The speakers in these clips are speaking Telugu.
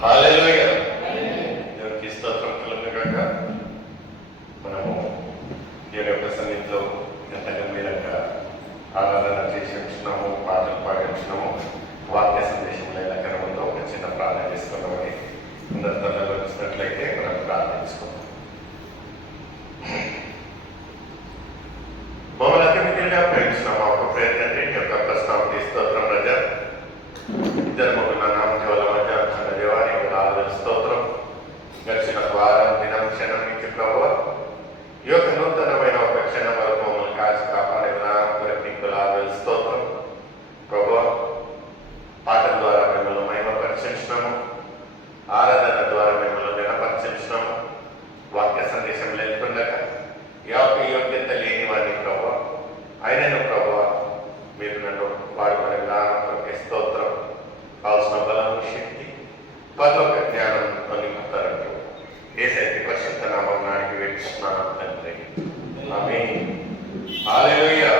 హల్లెలూయా. దేవునికి స్తోత్రం కలుగుగాక. మనము దేవుని యొక్క సన్నిధిలో ఎంత గంభీరంగా ఆరాధన చేసి ఉంటున్నాము, పాటలు పాడించున్నాము. వాక్య సందేశంలో ఎలాగ ముందు ఒక చిన్న ప్రార్థన చేసుకున్నామని అందరి తల్లలో వచ్చినట్లయితే మనం ప్రార్థించుకుందాం. మమ్మల్ని అతిథిగా ప్రేమించిన మా ఒక ప్రయత్నం యొక్క ప్రస్తావన స్తోత్రం రజ ఇద్దరు ముగ్గురు నా నామ కేవల మధ్య చిన్న దేవాని ఆరాధన స్తోత్రం. గడిచిన వారం దినం క్షణం నుంచి ప్రభు ఈ యొక్క నూతనమైన ఒక క్షణం వరకు మమ్మల్ని కాచి కాపాడే విధానం వరకు నీకు ఆరాధన స్తోత్రం ప్రభు. పాటల ద్వారా మిమ్మల్ని మహిమపరిచినాము, ఆరాధన ద్వారా మిమ్మల్ని వినపరిచినాము. వాక్య సందేశం లేకుండగా యోగ్యత లేని వాడిని ప్రభు ఆయనను ప్రభు మీరు నన్ను వాడుకునే విధానం స్తోత్రం. కావాల్సిన బలం, శక్తి, పదొక జ్ఞానంతో నింపుతారంటూ యేసయ్య పరిశుద్ధ నామం నాడికి వేడుస్తున్నాను తండ్రి. ఆమేన్. హల్లెలూయా.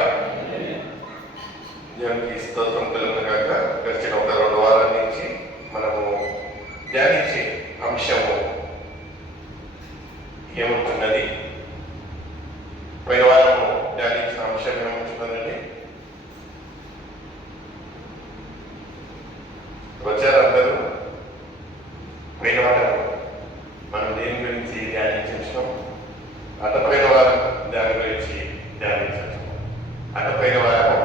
దేవునికి స్తోత్రం కలుగుగాక. గడిచిన ఒక 2 వారాల నుంచి మనము ధ్యానించే అంశము ఏముంటున్నది? పోయిన వారము ధ్యానించిన అంశం ఏముంటున్నదండి? వచ్చారు అందరూ? పోయిన వారం మనం దేని గురించి ధ్యానించాం? అటపోయిన వారం దాని గురించి ధ్యానించాం. అటపోయిన వారం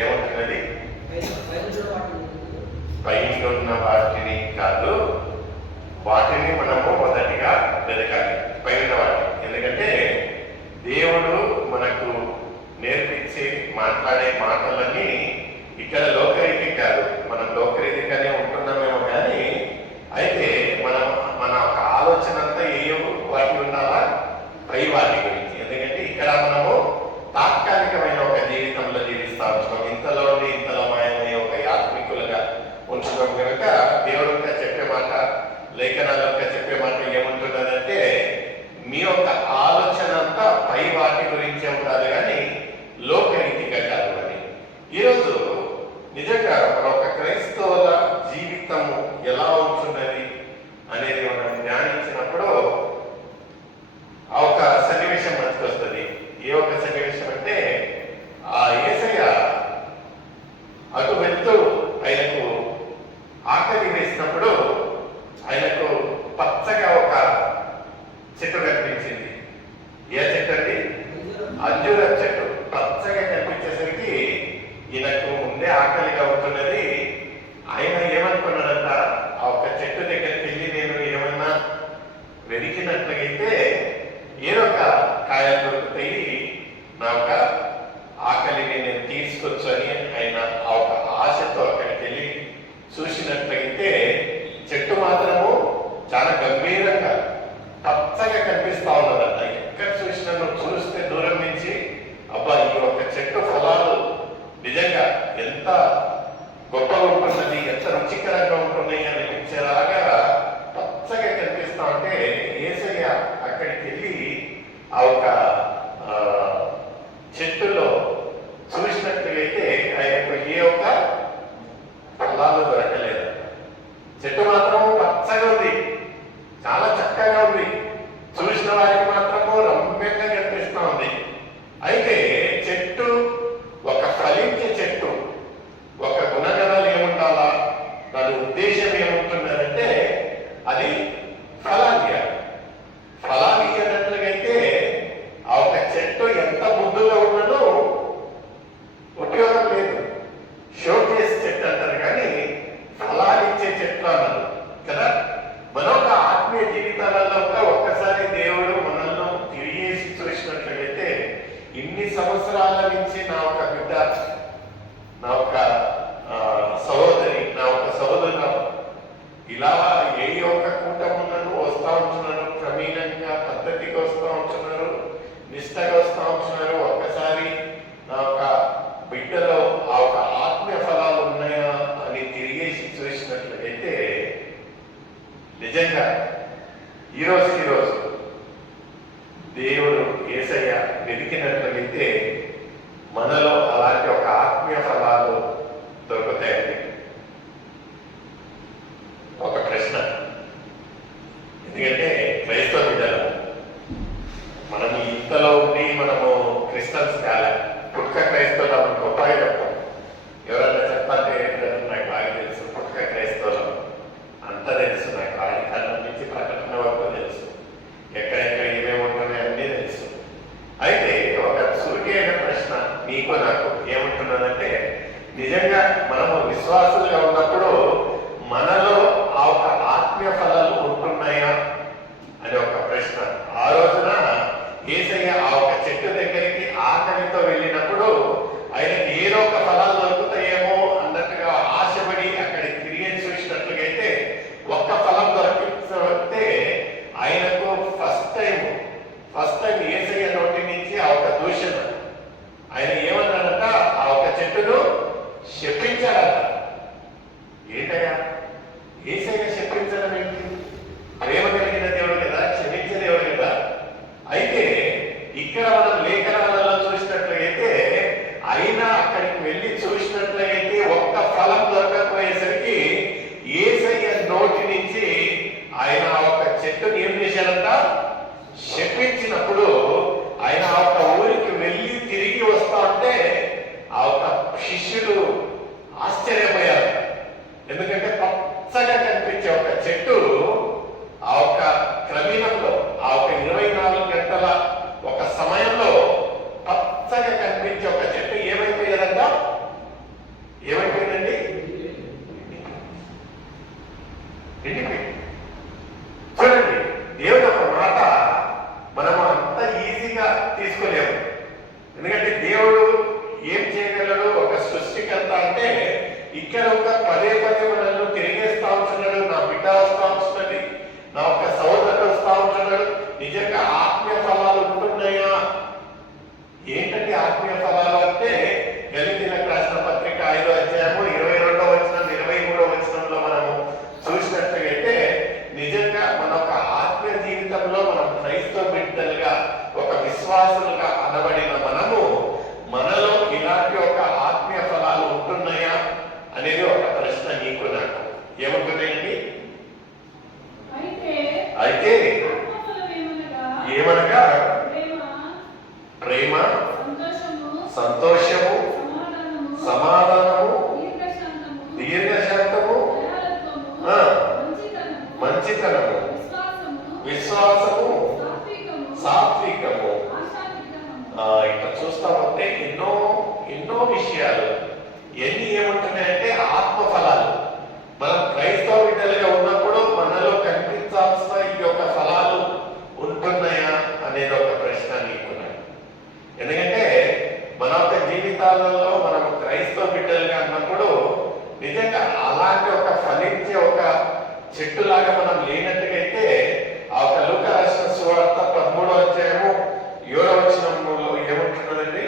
ఏముంటున్నది? పైన ఉన్న వాటిని కాదు, వాటిని మనము మొదటిగా వెతకాలి. పైన వాటిని, ఎందుకంటే దేవుడు మనకు నేర్పించి మాట్లాడే మాటలన్నీ ఇక్కడ లోకరీతి కాదు. మనం లోకరీతిగానే ఉంటున్నామేమో కానీ అయితే మన ఒక ఆలోచన అంతా ఏ వాటి ఉండాలా? పై వాటి గురించి. ఎందుకంటే ఇక్కడ మనము తాత్కాలికమైన ఒక జీవితంలో జీవిస్తా ఉంటున్నాం. ఇంతలో మాయమయ్యే ఒక యాత్రికులుగా ఉంచుతాం కనుక దేవుడు ఇంకా చెప్పే మాట, లేఖనాలు ఇంకా చెప్పే మాట ఏముంటున్నదంటే మీ యొక్క ఆలోచన అంతా పై వాటి గురించే ఉండాలి కానీ లోకరీతిగా కాదు అని. ఈరోజు నిజంగా మన ఒక క్రైస్తవుల జీవితము ఎలా ఉంటున్నది అనేది మనం ధ్యానించినప్పుడు ఆ ఒక సన్నివేశం మనకు వస్తుంది. ఏ ఒక సన్నివేశం అంటే ఆ యేసయ్య అటు వెళ్తూ ఆయనకు ఆకలి వేసినప్పుడు ఆయనకు పచ్చగా ఒక చెట్టు కనిపించింది. ఏ చెట్టు అండి? అంజూర చెట్టు. పచ్చగా కనిపించేసరికి ఈయనకు ముందే ఆకలిగా ఉంటున్నది. ఆయన ఏమనుకున్నాడంట, ఆ ఒక చెట్టు దగ్గరికి వెళ్ళి నేను ఏమన్నా వెతికినట్లయితే ఏదో ఒక కాయలు దొరుకుతాయి, నా ఒక ఆకలిని నేను తీసుకోవచ్చు అని ఆయన ఆ ఒక ఆశతో అక్కడికి వెళ్ళి చూసినట్లయితే చెట్టు మాత్రము చాలా గంభీరంగా పచ్చగా కనిపిస్తా ఉన్నదంట. ఎక్కడ చూసినా నువ్వు చూస్తే దూరం నుంచి అబ్బా ఈ ఒక చెట్టు ఫలాలు నిజంగా ఎంత గొప్పగా ఉంటున్నది, ఎంత రుచికరంగా ఉంటున్నాయి అనిపించేలాగా పచ్చగా కనిపిస్తా ఉంటే యేసయ్య అక్కడికి వెళ్ళి ఆ ఒక చెట్టులో చూసినట్లయితే ఆయనకు ఏ ఒక్క ఫలాలు దొరకలేదు. చెట్టు మాత్రం పచ్చగా ఉంది, చాలా చక్కగా ఉంది, చూసిన వారికి మాత్రము రమ్యంగా కనిపిస్తూ ఉంది. అయితే చెట్టు ఒక ఫలించే చెట్టు, ఒక గుణగణాలు ఏముండాలా, దాని ఉద్దేశం ఏముంటున్నదంటే అది ఫలాలు ఇయ్యనట్లుగైతే ఆ ఒక చెట్టు ఎంత ముద్దుగా ఉన్నదో ఉపయోగం లేదు. షో కేస్ చెట్టు అంటారు కానీ ఫలాలు ఇచ్చే చెట్లు అన్నారు కదా. మన ఒక ఆత్మీయ జీవితాలలో ఒక్కసారి దేవుడు మన నిజంగా మనము విశ్వాసులుగా ఉన్నప్పుడు మనలో ఆ ఒక ఆత్మీయ ఫలాలు ఉంటున్నాయా అనే ఒక ప్రశ్న. ఆ రోజున యేసయ్య ఆ ఒక చెట్టు దగ్గరికి ఆకలితో వెళ్ళినప్పుడు ఆయనకి ఏదో ఒక ఫలాలు దొరుకుతాయేమో అన్నట్టుగా ఆశపడి అక్కడి తిరిగి చూసినట్లుగా అయితే ఒక్క ఫలం దొరికితే ఆయనకు ఫస్ట్ టైం యేసయ్య నోటి నుంచి ఆ ఒక దూషణ. ఆయన ఏమన్నాడంట, ఆ ఒక చెట్టును శపించాడట. ఏంటయ్యా యేసయ్య శపించడం ఏంటి? ప్రేమ కలిగిన దేవుడు కదా, క్షమించే దేవుడు కదా. అయితే ఇక్కడ మనం లేఖనాలలో చూసినట్లయితే అయినా అక్కడికి వెళ్ళి చూసినట్లయితే ఒక్క ఫలం దొరకకపోయేసరికి యేసయ్య నోటి నుంచి ఆయన ఒక చెట్టుని ఏం చేశాడంట, శపించినప్పుడు ఆయన ఆ ఒక ఊరికి వెళ్ళి తిరిగి వస్తా ఉంటే ఆ ఒక శిష్యులు ఆశ్చర్యపోయారు. ఎందుకంటే పచ్చగా కనిపించే ఒక చెట్టు ఆ ఒక క్రమీణంలో ఆ ఒక 24 గంటల ఒక సమయంలో పచ్చగా కనిపించే ఒక చెట్టు ఏమైపోయేదంట, ఏమైపోయిందండి? ఎండిపోయింది. చూడండి, దేవుడు ఒక మాట మనము అంత ఈజీగా తీసుకోలేము. ఎందుకంటే దేవుడు ఏం చేయగలడు? ఒక సృష్టికర్త అంటే ఇక్కడ ఒక పదే మనల్ని తిరిగేస్తా ఉంటున్నాడు. నా బిడ్డ వస్తా ఉంటున్నది, నా ఒక సహోదరుడు వస్తా ఉంటున్నాడు. నిజంగా ఆత్మీయ ఫలాలు ఉంటున్నాయా? ఏంటంటే ఆత్మీయ ఫలాలు అంటే గలితీయులకు రాసిన పత్రిక 5వ అధ్యాయము 22వ వచనం 23వ వచనంలో మనము చూసినట్లయితే నిజంగా మన ఒక ఆత్మీయ జీవితంలో మనం క్రైస్తవ బిడ్డలుగా ఒక విశ్వాసులుగా అనబడిన మనలో ఇలాంటి ఒక ఆత్మీయ ఫలాలు ఉంటున్నాయా అనేది ఒక ప్రశ్న నీకు నాకు. ఏమంటున్నాయండి? అయితే ఏమనగా ప్రేమ, సంతోషము, సమాధానము, దీర్ఘశాంతము, మంచితనము, విశ్వాసము, సాత్వికము. ఇట్లా చూస్తామంటే ఎన్నో విషయాలు ఎన్ని ఏమంటున్నాయంటే ఆత్మ ఫలాలు. మనం క్రైస్తవ బిడ్డలుగా ఉన్నప్పుడు మనలో కనిపించాల్సిన ఈ యొక్క ఫలాలు ఉంటున్నాయా అనేది ఒక ప్రశ్న నీకున్నాయి. ఎందుకంటే మన యొక్క జీవితాలలో మనం క్రైస్తవ బిడ్డలుగా అన్నప్పుడు నిజంగా అలాంటి ఒక ఫలించే ఒక చెట్టులాగా మనం లేనట్టుగైతే ఆ ఒక లూకా రాసిన సువార్త 13వ అధ్యాయము 7వ వచనంలో ఏమంటున్నదండి?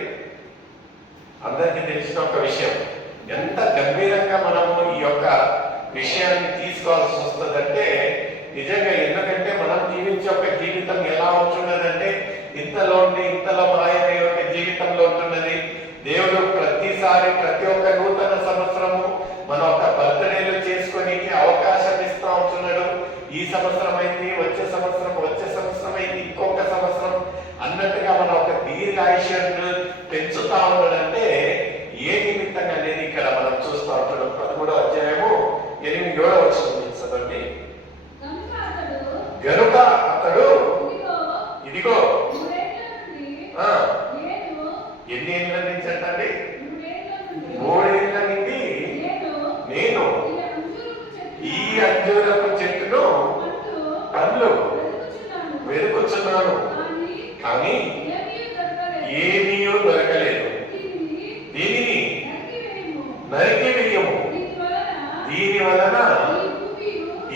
అందరికీ తెలిసిన ఒక విషయం. ఎంత గంభీరంగా మనము ఈ యొక్క విషయాన్ని తీసుకోవాల్సి వస్తుందంటే నిజంగా, ఎందుకంటే మనం జీవించే ఒక జీవితం ఎలా ఉంటున్నదంటే ఇంతలో మాయనే ఒక జీవితంలో ఉంటున్నది. దేవుడు ప్రతిసారి ప్రతి ఒక్క నూతన సంవత్సరము మన ఒక బర్త్డేలు చేసుకొని అవకాశం ఇస్తా ఉంటున్నాడు. ఈ సంవత్సరం అయింది, వచ్చే సంవత్సరం అయింది, ఇంకొక సంవత్సరం అన్నట్టుగా మన ఒక దీర్ఘాయుష్యాన్ని పెంచుతా ఉన్నాడంటే ఏ నిమిత్తంగా అనేది ఇక్కడ మనం చూస్తూ ఉంటున్నాం. 13వ అధ్యాయము 8వ వచనం చదవండి. గనుక అతడు ఇదిగో ఎన్ని ఏళ్ళ నుంచి అంటండి? 3 ఏళ్ళ నుండి నేను ఈ అంజూరపు చెట్టును పండ్లు వెతుకుచున్నాను, కానీ ఏమీ దొరకలేదు. దీనిని నరికి వేయము, దీని వలన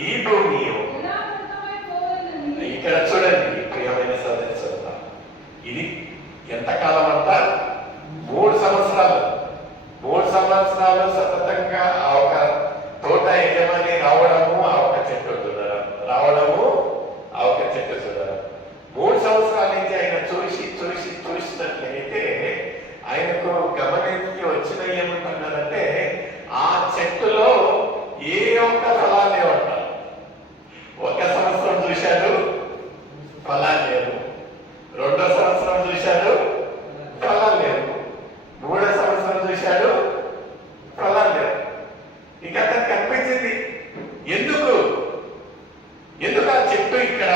ఈ భూమి. ఇక్కడ చూడండి ప్రియమైన సోదరులారా, ఇది ఎంతకాలం అంతా 3 సంవత్సరాలు సతతంగా ఆ ఒక తోట యజమాని రావడము, ఆ ఒక చెట్టు రావడము, ఆ ఒక చెట్టు చూడడం. 3 సంవత్సరాల నుంచి ఆయన చూసినట్లయితే ఆయనకు గమనించి వచ్చిన ఏమంటున్నారంటే ఆ చెట్టులో ఏ ఒక్క ఫలాలు లేవంటారు. 1 సంవత్సరం చూశాడు, ఫలాలు లేవు. 2వ సంవత్సరం చూశాడు, ఫలాలు లేవు. 3వ సంవత్సరం చూశాడు, ఫలాలు లేవు. ఇక అతనికి కనిపించింది ఎందుకు ఆ చెట్టు ఇక్కడ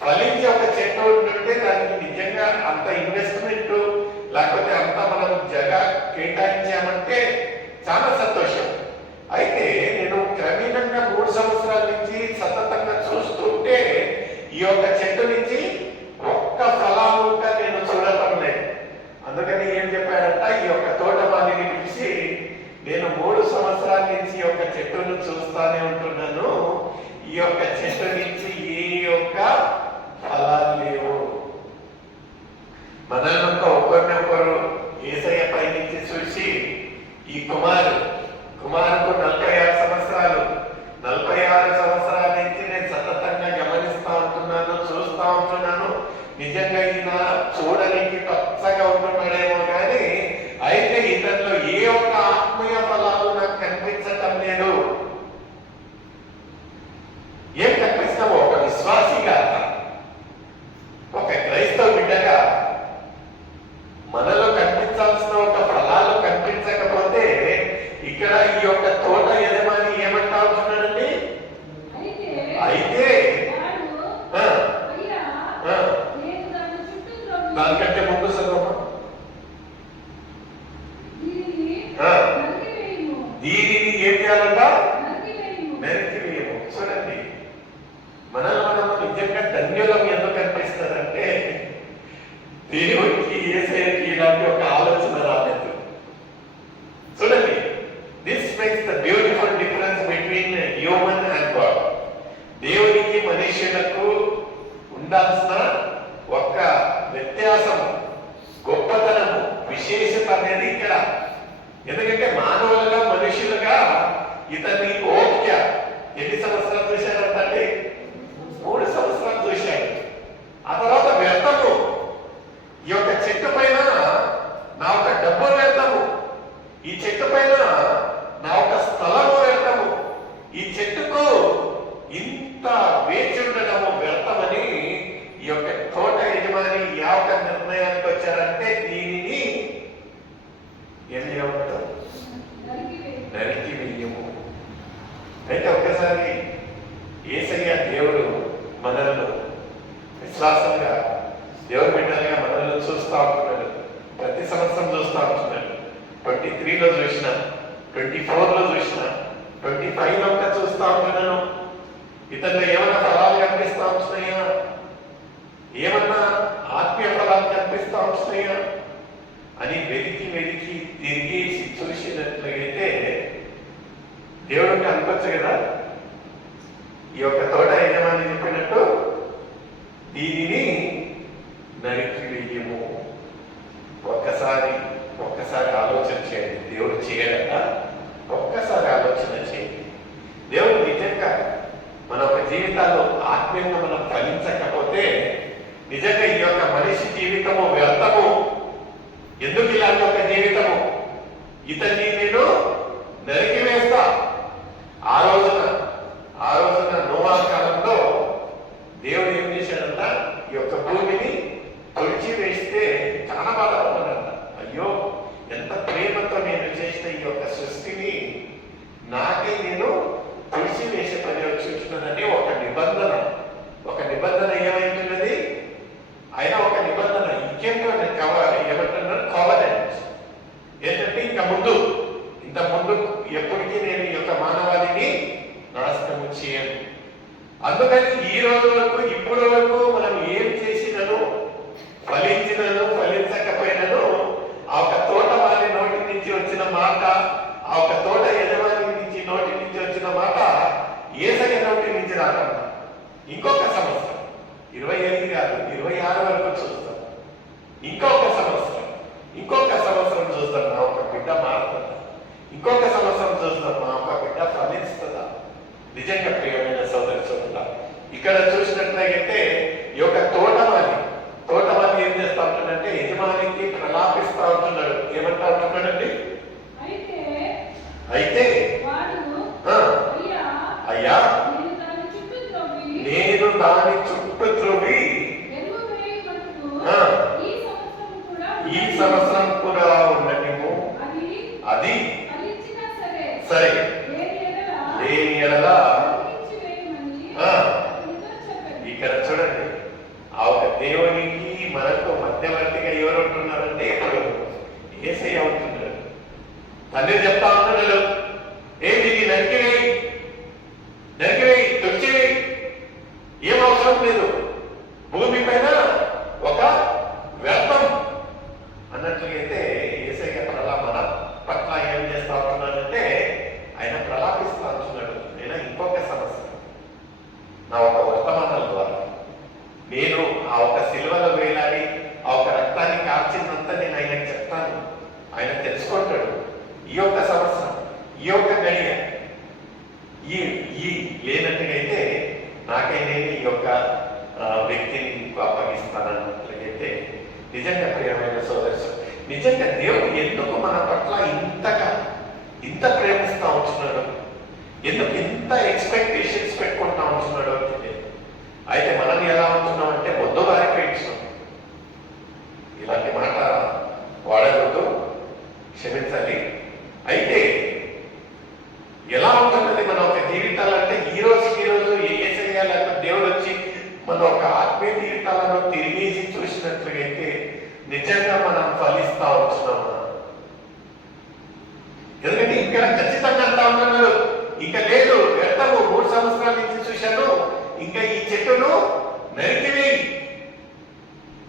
ఫలించే ఒక చెట్టు ఉంటుంటే దానికి నిజంగా అంత ఇన్వెస్ట్మెంట్ లేకపోతే అంత మనం జగ కేటాయించామంటే చెట్టు నుంచి ఒక్క ఫలాలు నేను చూడటం లేదు. అందుకని ఏం చెప్పాడంట, ఈ యొక్క తోటమాలిని పిలిచి, నేను 3 సంవత్సరాల నుంచి ఈ యొక్క చెట్టును చూస్తానే ఉంటున్నాను, ఈ యొక్క చెట్టు నుంచి ఏ యొక్క ఫలాలు లేవు. మనల్ని ఒకరినొకరు యేసయ్య పై నుంచి చూసి, ఈ కుమారుకు 46 సంవత్సరాలు, 46 సంవత్సరాల నుంచి నేను సతతంగా గమనిస్తా ఉంటున్నాను, చూస్తా ఉంటున్నాను, నిజంగా ఈయన చూడడానికి పచ్చగా ఉంటున్నాడేమో కానీ అయితే ఇతనిలో ఏ ఒక్క ఆత్మీయ ఫలాలు నాకు కనిపించటం లేదు. ఏం కనిపిస్తామో ఒక విశ్వాసిగా, ఒక క్రైస్తవ బిడ్డగా మనలో కనిపించాల్సిన ఒక ఫలాలు కనిపించకపోతే ఇక్కడ ఈ యొక్క తోట యజమాని ఏమంటా ఉంటున్నాడండి, అయితే దానికంటే ముందు చదవమ్మా, దీనిని ఏం చేయాలంట, నరికివేయము. చూడండి, మనం నిజంగా ధన్యులం ఎందుకు కనిపిస్తుందంటే దేవుడికి యేసయ్యకి ఇలాంటి ఒక ఆలోచన రాలేదు. చూడండి, this makes the beautiful difference between human and God. దేవునికి మనుష్యులకు ఉండాల్సిన ఒక్క వ్యత్యాసం, గొప్పతనము, విశేషత అనేది ఇక్కడ. ఎందుకంటే మానవులుగా, మనుషులుగా ఇతని ఓపిక ఎన్ని సంవత్సరాలు చూశారంటే 3 సంవత్సరాలు చూశాడు. ఆ తర్వాత వ్యర్థము, ఈ యొక్క చెట్టు పైన నా ఒక డబ్బు వ్యర్థము, ఈ చెట్టు పైన నా ఒక స్థలము వ్యర్థము, ఈ చెట్టుకు ఇంత వేచి ఉండడము వ్యర్థమని ఈ యొక్క తోట యజమాని ఈ యొక్క నిర్ణయానికి వచ్చారంటే దీనిని ఏం చేయమంటారు, నరికి వెయ్యము. అయితే ఒక్కసారి యేసయ్య దేవుడు మనల్ని విశ్వాసంగా దేవుడు బిడ్డలుగా మనల్ని చూస్తూ ఉంటున్నాడు. ప్రతి సంవత్సరం చూస్తూ ఉంటున్నాడు. 23లో చూసిన, 24లో చూసిన, 25లో కూడా చూస్తూ ఉంటున్నాను. ఇతరులు ఏమన్నా ఫలాలు కనిపిస్తూ ఉంటున్నాయా, ఏమన్నా ఆత్మీయ ఫలాలు కనిపిస్తూ ఉంటున్నాయా అని వెతికి తిరిగేసి చూసినట్లయితే దేవుడికి అనిపించు కదా, ఈ యొక్క తోట యజమాని చెప్పినట్టు దీనిని నరికి వెయ్యము. ఒక్కసారి ఆలోచన చేయండి. దేవుడు చేయడట, ఒక్కసారి ఆలోచన చేయండి. దేవుడు నిజంగా మన ఒక జీవితాల్లో ఆత్మీయంగా మనం ఫలించకపోతే నిజంగా ఈ యొక్క మనిషి జీవితము వ్యర్థము. ఎందుకు ఇలాంటి ఒక జీవితము, ఇతన్ని నేను నరికి వేస్తా. ఆ రోజున నోవా కాలంలో దేవుడు ఏం చేశాడంట, ఈ యొక్క భూమిని తొలిచి వేస్తే చాలా బాధపడ్డాడంట. అయ్యో, ఎంత ప్రేమతో నేను చేసిన ఈ యొక్క సృష్టిని నాకే నేను తొలిచి వేసే పని వచ్చింటున్నదని ఒక నిబంధన ఏమైతున్నది, అయినా ఒక నిబంధన ఇంకేంటో ఏమంటున్నాడు, కోవలెంట్. ఏంటంటే ఇంత ముందు ఎప్పటికీ నేను ఈ యొక్క మానవాళిని నాశనము చేయను. అందుకని ఈ రోజు వరకు, ఇప్పటి వరకు మనం ఏం చేసినను, ఫలించకపోయినను ఆ ఒక తోటమాలి నోటి నుంచి వచ్చిన మాట, ఆ ఒక తోట యజమాని నుంచి నోటి నుంచి వచ్చిన మాట యేసయ్య నోటి నుంచి రాకుండా ఇంకొక సంవత్సరం, 25 కాదు 26 వరకు చూస్తాం. ఇంకొక సంవత్సరం చూస్తాం, నా ఒక బిడ్డ మారుతుందా, ఇంకొక సంవత్సరం చూస్తాం, మా ఒక బిడ్డ ఫలిస్తుందా. నిజంగా ప్రియమైన సోదరుల, ఇక్కడ చూసినట్లయితే ఈ యొక్క తోటమాలి ఏం చేస్తా ఉంటుందంటే యజమానికి ప్రలాపిస్తా ఉంటున్నాడు. ఏమంటా ఉంటున్నాడండి, అయితే అయ్యా నేను దాని చుట్టూ త్రొవ్వి ఈ సంవత్సరం కూడా ఉండటము, అది సరే లేని ఎడలా. ఇక్కడ చూడండి, ఆ ఒక దేవునికి మనకు మధ్యవర్తిగా ఎవరు ఉంటున్నారంటే ఇప్పుడు యేసయ్య ఉంటున్నాడు. తండ్రి చెప్తా ఉంటున్నాడు, దీన్ని నరికివేయి, తుడిచివేయి, ఏం అవసరం లేదు, నేను ఆ ఒక సిలువలో వేలాడి ఆ ఒక రక్తాన్ని కార్చిందంతా నేను ఆయనకు చెప్తాను. ఆయన తెలుసుకుంటాడు. ఈ యొక్క సంవత్సరం, ఈ యొక్క గడియ ఈ ఈ లేనట్టుగా అయితే నాకై నేను ఈ యొక్క వ్యక్తిని నీకు అప్పగిస్తానన్నట్లయితే నిజంగా ప్రియమైన సోదరు, నిజంగా దేవుడు ఎందుకు మన పట్ల ఇంత ప్రేమిస్తూ ఉంటున్నాడు, ఎందుకు ఇంత ఎక్స్పెక్టేషన్స్ పెట్టుకుంటా ఉంటున్నాడు తెలియదు. అయితే మనం ఎలా ఉంటున్నాం అంటే మొద్దుబారిపోయించున్నాం. ఇలాంటి మాట వాడకూడదు, క్షమించాలి. అయితే ఎలా ఉంటున్నది మన ఒక జీవితాలంటే ఈ రోజు ఏసయ్య లేకపోతే దేవుడు వచ్చి మన ఒక ఆత్మీయ జీవితాలను తిరిగేసి చూసినట్లయితే నిజంగా మనం ఫలిస్తా ఉంటున్నాము. ఎందుకంటే ఇక్కడ ఖచ్చితంగా అంటా ఉంటున్నాడు, ఇంకా లేదు వ్యర్థము, 3 సంవత్సరాల నుంచి చూశాను, ఇంకా ఈ చెట్టును నరికివేయి.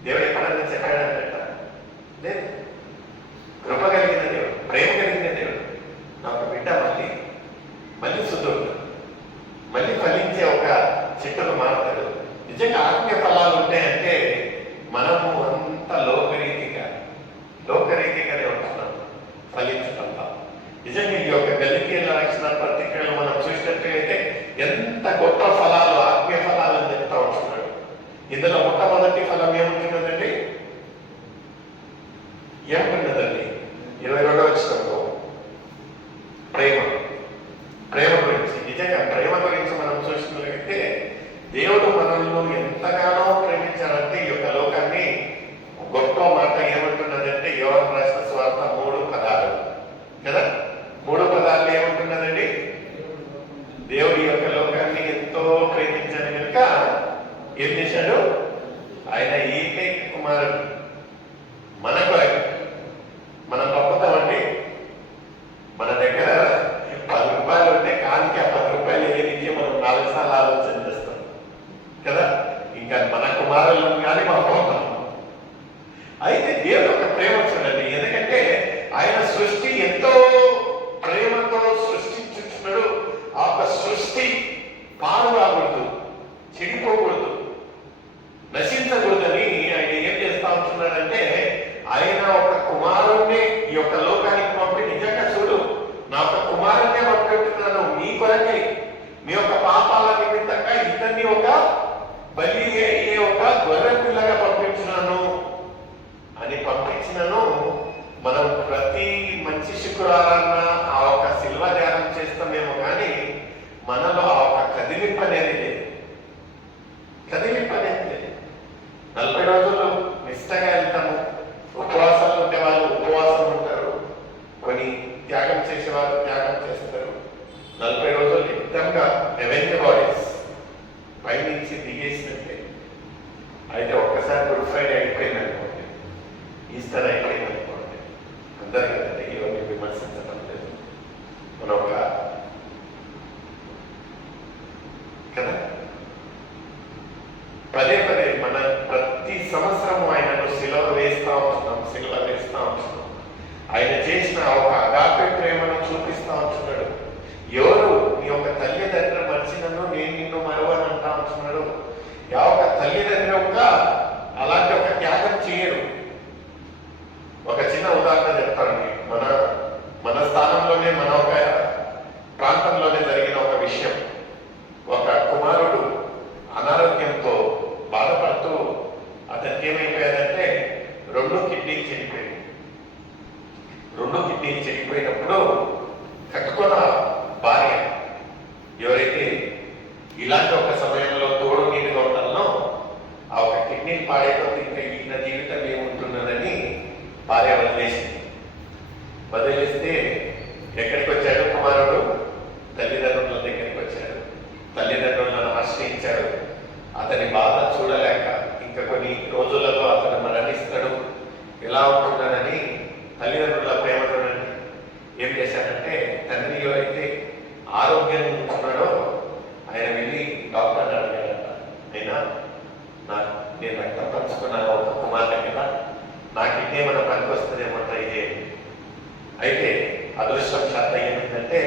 దేవుడు ఎక్కడన్నా చెప్పాడంట? లేదు. కృప కలిగిన దేవుడు, ప్రేమ కలిగిన దేవుడు. నాకు బిడ్డ మళ్ళీ శుద్ధుడు, మళ్ళీ ఫలించే ఒక చెట్టును మారుతాడు. నిజంగా ఆత్మీయ ఫలాలు ఉంటాయంటే మనము అంత లోకరీతిగానే ఉంటున్నాం ఫలించటంలో. నిజంగా ఈ యొక్క గలితీయుల రాసిన పత్రికలు మనం చూసినట్లయితే ఎంత గొప్ప ఫలాలు, ఆత్మీయ ఫలాలను చెప్తా ఉంటున్నాడు. ఇందులో మొట్టమొదటి ఫలం ఏముంటున్నదండి? 22వ వచనంలో ప్రేమ గురించి. నిజంగా ప్రేమ గురించి మనం చూసినట్లయితే దేవుడు మనల్ని ఎంతగానో ప్రేమించాడంటే ఈ యొక్క లోకాన్ని గొప్ప మాట ఏమంటున్నదంటే యోహాను రాసిన సువార్త 3:16 కదా. 3:16 ఏమంటున్నదండి? దేవుడి యొక్క లోకాన్ని ఎంతో ప్రేమించాడు కనుక ఏం చేశాడు? ఆయన ఏకైక కుమారుడు మనకు. మనం పంపుతామండి, మన దగ్గర 10 రూపాయలు ఉంటే కానికి ఆ 10 రూపాయలు ఏది మనం 4 సార్లు ఆలోచన చేస్తాం కదా. ఇంకా మన కుమారులను కానీ పంపుతాం. అయితే దేవుడు ఒక ప్రేమ చూడండి, ఎందుకంటే ఆయన సృష్టి ఎంతో ప్రేమతో సృష్టించున్నాడు. ఆ ఒక సృష్టి పాడు కాకూడదు, చెడిపోకూడదు, నశించకూడదని ఆయన ఏం చేస్తా ఉంటున్నాడంటే ఆయన ఒక కుమారుణ్ణి ఈ యొక్క లోకానికి పంపి, నిజంగా చూడు నా ఒక కుమారుణ్ణే పంపిస్తున్నాను మీ కొరకే, మీ యొక్క పాపాల నిమిత్తంగా ఇతన్ని ఒక బలి అయ్యే ఒక గొర్రె పిల్లగా పంపించినాను అని పంపించినాను. మనం ప్రతి మంచి శుక్రవారాన్న ఆ ఒక శిల్వ ధ్యానం చేస్తామేమో కానీ మనలో ఆ ఒక కదిలింపు అనేది లేదు. 40 రోజులు నిష్టగా వెళ్తాము. ఉపవాసాలు ఉంటే వాళ్ళు ఉపవాసం ఉంటారు, కొన్ని త్యాగం చేసేవారు త్యాగం చేస్తారు. 40 రోజులు యుద్ధంగా ఎవెన్యూ బాడీస్ పైనుంచి దిగేసినట్టే. అయితే ఒక్కసారి గుడ్ ఫ్రైడే అయిపోయింది అనుకోండి, ఈస్టర్ అయిపోయింది అనుకోండి, అందరు కదండి ఇవన్నీ విమర్శించడం లేదు. మన ఒక కదా పదే మన ప్రతి సంవత్సరము ఆయనను సిలువ వేస్తా ఉంటున్నాం. ఆయన చేసిన ఒక అగాపే ప్రేమను చూపిస్తా ఉంటున్నాడు. ఎవరు నీ యొక్క తల్లిదండ్రులు మర్చినను నేను నిన్ను మరువని అంటా ఉంటున్నాడు. ఆ ఒక తల్లిదండ్రులు ఒక అలాంటి ఒక త్యాగం చేయరు. ఒక చిన్న ఉదాహరణ చెప్తానండి. మన స్థానంలోనే మన ఒక ప్రాంతంలోనే జరిగిన ఒక విషయం. ఒక కుమారుడు అనారోగ్యంతో బాధపడుతూ అతనికి ఏమైపోయాదంటే 2 కిడ్నీలు చెడిపోయాయి. 2 కిడ్నీలు చెడిపోయినప్పుడు కట్టుకున్న భార్య ఎవరైతే ఇలాంటి ఒక సమయంలో తోడు నీటిగా ఉండాలనో ఆ ఒక కిడ్నీలు పాడైపోతే ఇంకా ఈయన జీవితం ఏముంటున్నదని భార్య వదిలేస్తే ఎక్కడికి వచ్చాడు కుమారుడు? తల్లిదండ్రుల దగ్గరికి వచ్చాడు. తల్లిదండ్రులను ఆశ్రయించాడు. అతని బాధ చూడలేక ఇంకా కొన్ని రోజులలో అతను మరణిస్తాడు, ఎలా ఉంటున్నాడని తల్లిదండ్రుల ప్రేమ చూడండి ఏం చేశాడంటే, తండ్రి ఎవరైతే ఆరోగ్యాన్ని ఉంటున్నాడో ఆయన వెళ్ళి డాక్టర్ని అడిగాడట, అయినా నేను రక్తం పంచుకున్న ఒక కుమార్తె కదా, నాకు ఇదేమైనా పనికి వస్తుందేమో ట్రై చేయండి. అయితే అదృష్టం శాతం ఏమిటంటే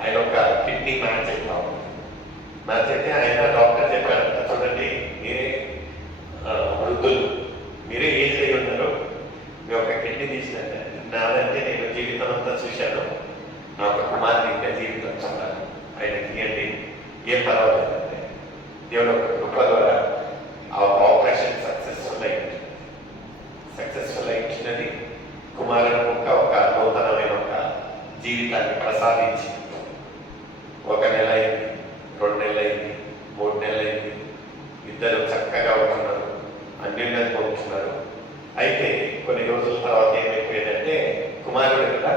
ఆయన ఒక కిడ్నీ మ్యాచ్ అయితే ఆయన డాక్టర్ చెప్పాడంట, చూడండి మీరే పెళ్లి తీసినట్ట. నాదంటే నేను జీవితం అంతా చూశాను, నా ఒక కుమార్తె ఇంకా జీవితం చూడాలి, ఆయన తీయండి, ఏం పర్వాలేదంటే దేవుడు ఒక కృప ద్వారా ఆ ఆపరేషన్ సక్సెస్ఫుల్ అయించినది. కుమారుడు ఒక నూతనమైన ఒక జీవితాన్ని ప్రసాదించి 1 నెల అయింది, 2 నెలలు అయింది, 3 నెలలు అయింది. ఇద్దరు చక్కగా ఉంటున్నారు, అన్యోన్యంగా ఉంటున్నారు. అయితే కొన్ని రోజుల తర్వాత ఏమైపోయేదంటే కుమారుడు కదా,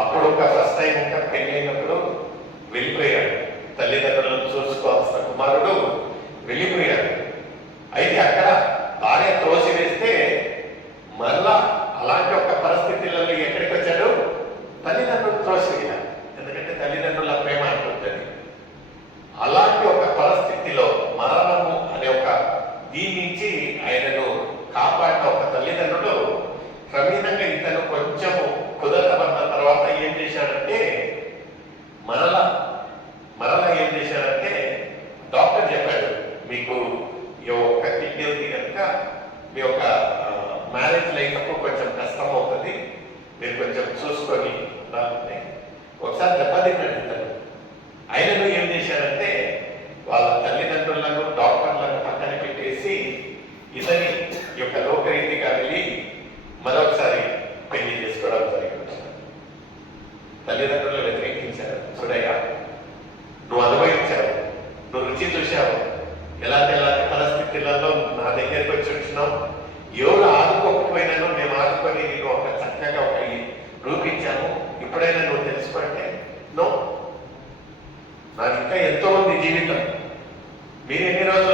అప్పుడు ఒక ఫస్ట్ టైం ఇంకా పెళ్లి అయినప్పుడు వెళ్ళిపోయాడు. తల్లిదండ్రులను చూసుకోవాల్సిన కుమారుడు వెళ్ళిపోయాడు. అయితే అక్కడ భార్య త్రోసి వేస్తే మళ్ళా అలాంటి ఒక పరిస్థితులలో ఎక్కడికి వచ్చాడు? తల్లిదండ్రులు త్రోసివేయాలి. ఎందుకంటే తల్లిదండ్రుల ప్రేమ అంటుంటుంది. అలాంటి ఒక పరిస్థితిలో మరణము అనే ఒక దీని నుంచి ఆయనను కాపాడిన ఒక తల్లిదండ్రులు క్రమేణంగా ఇతను కొంచెము కుదరబడిన తర్వాత ఏం చేశాడంటే మరలా ఏం చేశాడంటే డాక్టర్ చెప్పాడు, మీకు ఈ ఒక్క కిడ్నీ ఉంది కనుక మీ యొక్క మ్యారేజ్ లైఫ్ కొంచెం కష్టం అవుతుంది, మీరు కొంచెం చూసుకొని ఉండాలంటే. ఒకసారి దెబ్బతిన్నాడు ఇతను. ఆయనను ఏం చేశారంటే వాళ్ళ తల్లిదండ్రులను డాక్టర్లను పక్కన పెట్టేసి ఇతని యొక్క లోకరీతిగా వెళ్ళి మరొకసారి పెళ్లి చేసుకోవడం జరిగింది. తల్లిదండ్రులు వ్యతిరేకించారు. చూడయ్యా, నువ్వు అనుభవించావు, నువ్వు రుచి చూశావు, ఎలాంటి పరిస్థితులలో నా దగ్గరికి వచ్చి ఉంటున్నావు, ఎవరు ఆదుకోకపోయినాను మేము ఆదుకొని నేను ఒక చక్కగా ఒక రూపించాము, ఇప్పుడైనా నువ్వు తెలుసుకుంటే నో, నాకు ఇంకా ఎంతో ఉంది జీవితం, మీరు ఎన్ని రోజులు